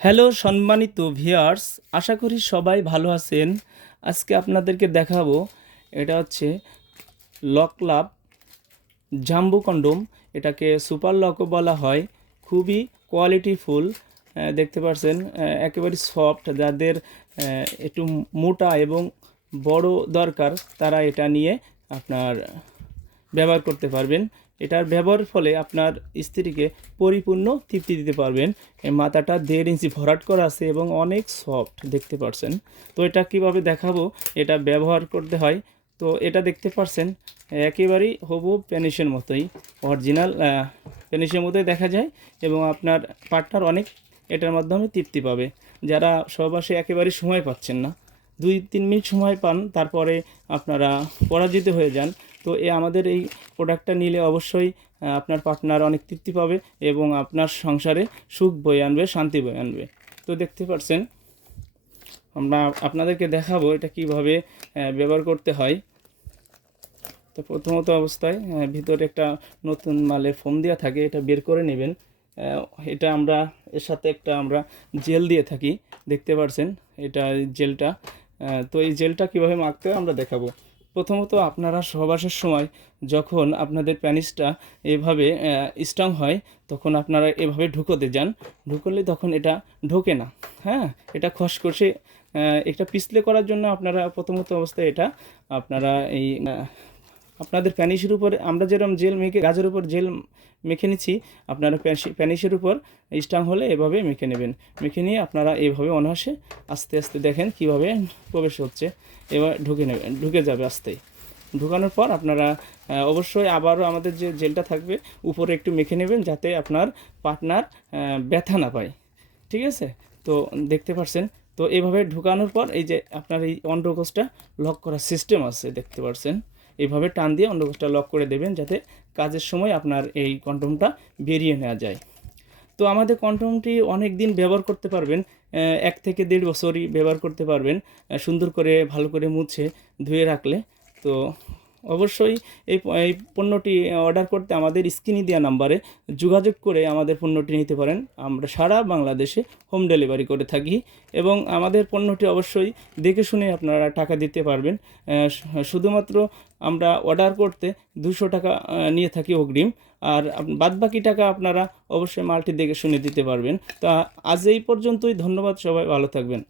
Hello সম্মানিত viewers আশা করি সবাই ভালো আছেন। আজকে আপনাদেরকে দেখাবো এটা হচ্ছে লক লাভ জাম্বু কন্ডম। এটাকে সুপার লকও বলা হয় খুবই কোয়ালিটিফুল দেখতে পাচ্ছেন আহ, একেবারে সফট। যাদের একটু মোটা এবং বড় দরকার তারা এটা নিয়ে আপনার ব্যবহার করতে পারবেন। এটার ব্যবহারের ফলে আপনার স্ত্রীকে পরিপূর্ণ তৃপ্তি দিতে পারবেন। মাথাটা দেড় ইঞ্চি ভরাট করা আছে এবং অনেক সফট দেখতে পারছেন। তো এটা কীভাবে দেখাবো? এটা ব্যবহার করতে হয়। তো এটা দেখতে পারছেন, একেবারেই হবু প্যানিসের মতোই, অরিজিনাল প্যানিসের মতোই দেখা যায় এবং আপনার পার্টনার অনেক এটার মাধ্যমে তৃপ্তি পাবে। যারা সহবাসে একেবারেই সময় পাচ্ছেন না, দুই তিন মিনিট সময় পান, তারপরে আপনারা পরাজিত হয়ে যান তো এ আমাদের এই প্রোডাক্টটা নিলে অবশ্যই আপনার পার্টনার অনেক তৃপ্তি পাবে এবং আপনার সংসারে সুখ বয়ে আনবে, শান্তি বয়ে আনবে। তো দেখতে পাচ্ছেন আমরা আপনাদেরকে দেখাবো এটা কীভাবে ব্যবহার করতে হয়। তো প্রথমত অবস্থায় ভিতরে একটা নতুন মালের ফোম দেওয়া থাকে, এটা বের করে নেবেন। এটা আমরা, এর সাথে একটা আমরা জেল দিয়ে থাকি, দেখতে পাচ্ছেন এটা জেলটা। তো এই জেলটা কীভাবে মাখতে হয় আমরা দেখাবো। প্রথমত আপনারা সহবাসের সময় যখন আপনাদের প্যানিসটা এভাবে স্ট্রং হয়, তখন আপনারা এভাবে ঢুকোতে যান। ঢুকলে তখন এটা ঢোকে না। হ্যাঁ এটা খসখসে এটা পিছলে করার জন্য আপনারা প্রথমত অবস্থায় এটা আপনারা এই আপনাদের প্যানিসের উপর, আমরা যেরকম জেল মেখে, গাছের উপর জেল মেখে নিচ্ছি, আপনারা প্যানিসের উপর স্ট্রং হলে এভাবে মেখে নেবেন। মেখে নিয়ে আপনারা এইভাবে অনায়াসে আস্তে আস্তে দেখেন কীভাবে প্রবেশ হচ্ছে। এবার ঢুকে নেবেন ঢুকে যাবে আস্তে। ঢুকানোর পর আপনারা অবশ্যই আবারও আমাদের যে জেলটা থাকবে, উপরে একটু মেখে নেবেন যাতে আপনার পার্টনার ব্যথা না পায়। ঠিক আছে? তো দেখতে পাচ্ছেন তো এভাবে ঢুকানোর পর এই যে আপনার এই অন্ডকোষটা লক করার সিস্টেম আছে, দেখতে পাচ্ছেন এইভাবে টান দিয়ে অন্ডকোষটা লক করে দেবেন যাতে কাজের সময় আপনার এই কন্ডমটা বেরিয়ে নেওয়া যায়। তো আমাদের কন্ডমটি অনেক দিন ব্যবহার করতে পারবেন এক থেকে দেড় বছরই ব্যবহার করতে পারবেন সুন্দর করে ভালো করে মুছে ধুয়ে রাখলে। তো অবশ্যই এই এই পণ্যটি অর্ডার করতে আমাদের স্ক্রিনে দেওয়া নাম্বারে যোগাযোগ করে আমাদের পণ্যটি নিতে পারেন। আমরা সারা বাংলাদেশে হোম ডেলিভারি করে থাকি এবং আমাদের পণ্যটি অবশ্যই দেখে শুনে আপনারা টাকা দিতে পারবেন। শুধুমাত্র আমরা অর্ডার করতে দুশো টাকা নিয়ে থাকি অগ্রিম আর বাদ বাকি টাকা আপনারা অবশ্যই মালটি দেখে শুনে দিতে পারবেন। তা আজ এই পর্যন্তই। ধন্যবাদ সবাই। ভালো থাকবেন।